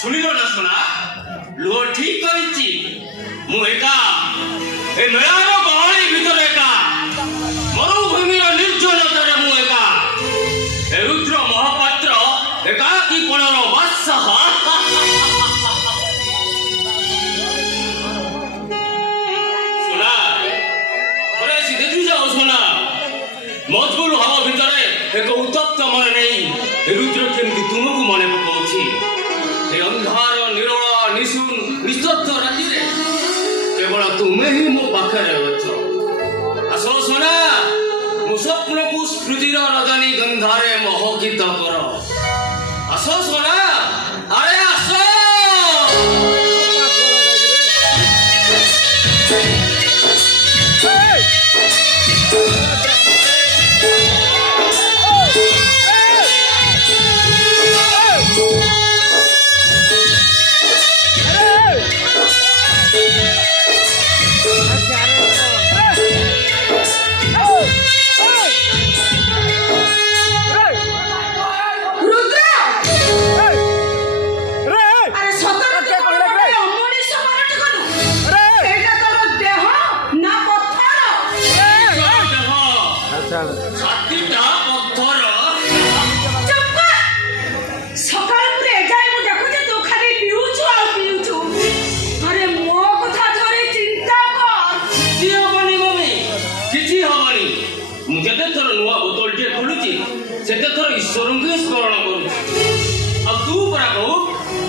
শুনিল না শোনা লুহ ঠিক করেছি মু একা এই মেলার গহଳି ভিতরে একা মরুভূমির নির্জনতারে মু একা এ রুদ্র মহাপাত্র একাকী পণর বাদশাহ শোনা ঘরে এসে দেখি যাও শোনা মজবুল হওয়া ভিতরে এক উত্তপ্ত মনে নেই রুদ্র কেমতি তুমକୁ মনে পকাଉଛି এই ଅନ୍ଧାର ନିରୋଳ ନିଶୁନ ନିସ୍ତବ୍ଧ ରାତିରେ କେବଳ ତୁମେ ହିଁ ମୋ ପାଖରେ ଅଛ ଆସ ଶୋନା ମୋ ସ୍ୱପ୍ନକୁ ସ୍ମୃତିର ରଜନୀ ଗନ୍ଧାରେ ମହକିତ କର ଆସ ଶୋନା ଆରେ ଆସ ଈଶ୍ୱରଙ୍କୁ ସ୍ମରଣ କରୁଛି ଆଉ ତୁ ପରା କହୁ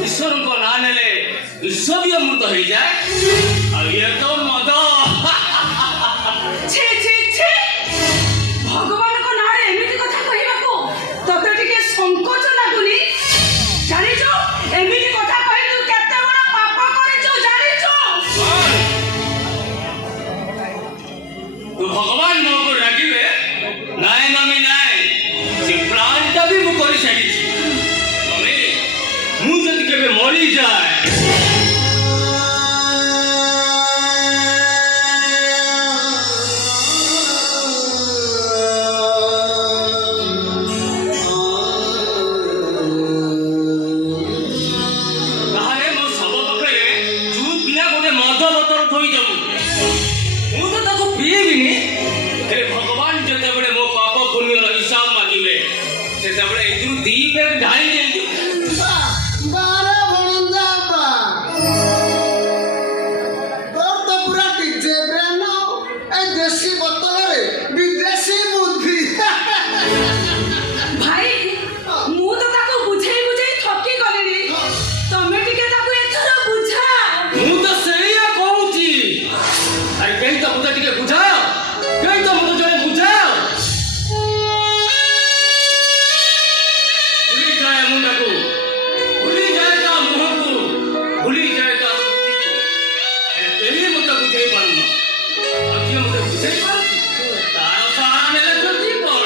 ଈଶ୍ୱରଙ୍କ ନାଁ ନେଲେ ବିଶ୍ୱ ବି ଅମୃତ ହେଇଯାଏ ଆଉ ଇଏ ତ ମଦ ଭଗବାନଙ୍କ ନାଁରେ ଏମିତି କଥା କହିବାକୁ ତତେ ଟିକେ ସଂକୋଚ ଲାଗୁନି ଜାଣିଛୁ ଏମିତି କଥା କହି ତୁ କେତେ ବଡ଼ ପାପ କରିଛୁ ଜାଣିଛୁ ତୁ ଭଗବାନ ମୋ ଉପରେ ରାଗିବେ ନାଇଁ ମମି ନାଇଁ ସେ ପ୍ଲାନ୍ଟା ବି ମୁଁ କରିସାରିଛି ମମି ମୁଁ ଯଦି କେବେ ମରିଯାଏ ତାହେଲେ ମୋ ଶବ ପାଖରେ ଚୁପ୍ କିନା ଗୋଟେ ମଦ ବୋତଲ ଥୋଇଦେବୁ ମୁଁ ତ ତାକୁ ପିଇବିନି ହେଲେ ଭଗବାନ ଯେତେବେଳେ ମୋ ପାପ ପୁଣ୍ୟର ହିସାବ ମାଗିବେ ସେତେବେଳେ ଏଥିରୁ ଦି ବେଗ ଢାଳି ଦେଇଛୁ ଭାଇ ମୁଁ ତ ତାକୁ ବୁଝେଇ ବୁଝେଇ ଥକି ଗଲିଣି ତମେ ଟିକେ ତାକୁ ଏଥର ବୁଝାଅ ମୁଁ ତ ସେଇଆ କହୁଛି ଆରେ କେହି ତ ମୋତେ ଟିକେ ବୁଝାଅ କେହି ତ ମୋତେ ଜଣେ ବୁଝାଅ ଭୁଲିଯାଏ ମୁଣ୍ଡକୁ ଭୁଲିଯାଏ ତା ମୁହଁକୁ ଭୁଲିଯାଏ ତା ସ୍ମୃତିକୁ ହେଲେ କେହି ମୋତେ ବୁଝେଇ ପାରୁନ ଆଉ ଯିଏ ମୋତେ ବୁଝେଇ ପାରୁଛି ତାର ସାରା ନେଲେ କ୍ଷତି କ'ଣ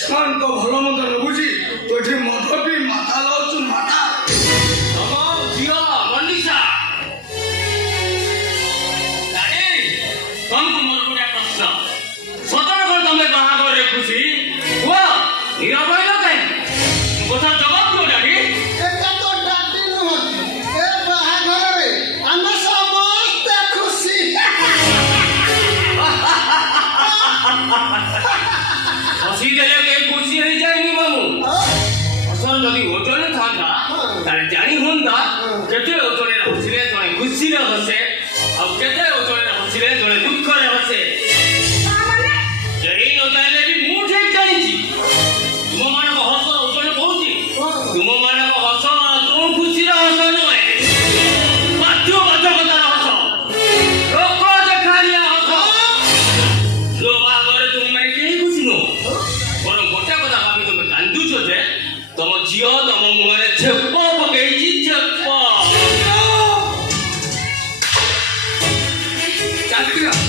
ସେମାନଙ୍କ ଭଲ ମନ୍ଦ ନେବୁଛି ତୁ ଏଠି ମଦ ପିଇ ମାଥା ଲାଉଛୁ ମାଥା ତମ ଝିଅ ମନୀଷା ତମକୁ ମୋର ଗୋଟେ ପ୍ରଶ୍ନ ସତରେ କ'ଣ ତମେ ବାହାଘରରେ ଖୁସି କୁହ ନିରବ ରହିଲ କାହିଁ ମୁଁ କଥା ଜବାବ ଦିଅ ଡାକି ହସି ଦେଲେ କେହି ଖୁସି ହେଇଯାଏନି ମାମୁଁ ଅସଲ ଯଦି ଓଜନ ଥାନ୍ତା ତାହେଲେ ଜାଣି ହୁଅନ୍ତା କେତେ ଓଜନରେ ହସିଲେ ଜଣେ ଖୁସିରେ ହସେ ଆଉ କେତେ ଓଜନରେ ହସିଲେ ଜଣେ ଦୁଃଖରେ ହସେ କେହି ନ ଜାଣିଲେ ବି ମୁଁ ଠିକ ଜାଣିଛି ତୁମମାନଙ୍କ ହସ ଓଜନ କହୁଛି ତୁମମାନଙ୍କ ହସ ତୁମ ଖୁସିର ହସ ନୁହେଁ ବାଧ୍ୟବାଧକତାର ହସ ଲୋକ ଦେଖାଣିଆ ହସ ଯୋ ବାହାଘରରେ ତୁମେମାନେ କେହି ଖୁସି ନୁହଁ ବରଂ ଗୋଟେ କଥା ଭାବି ତମେ କାନ୍ଦୁଛ ଯେ ତମ ଝିଅ ତମ ମୁହଁରେ ଛେପ ପକେଇଛି ଛେପ ଚାକିରି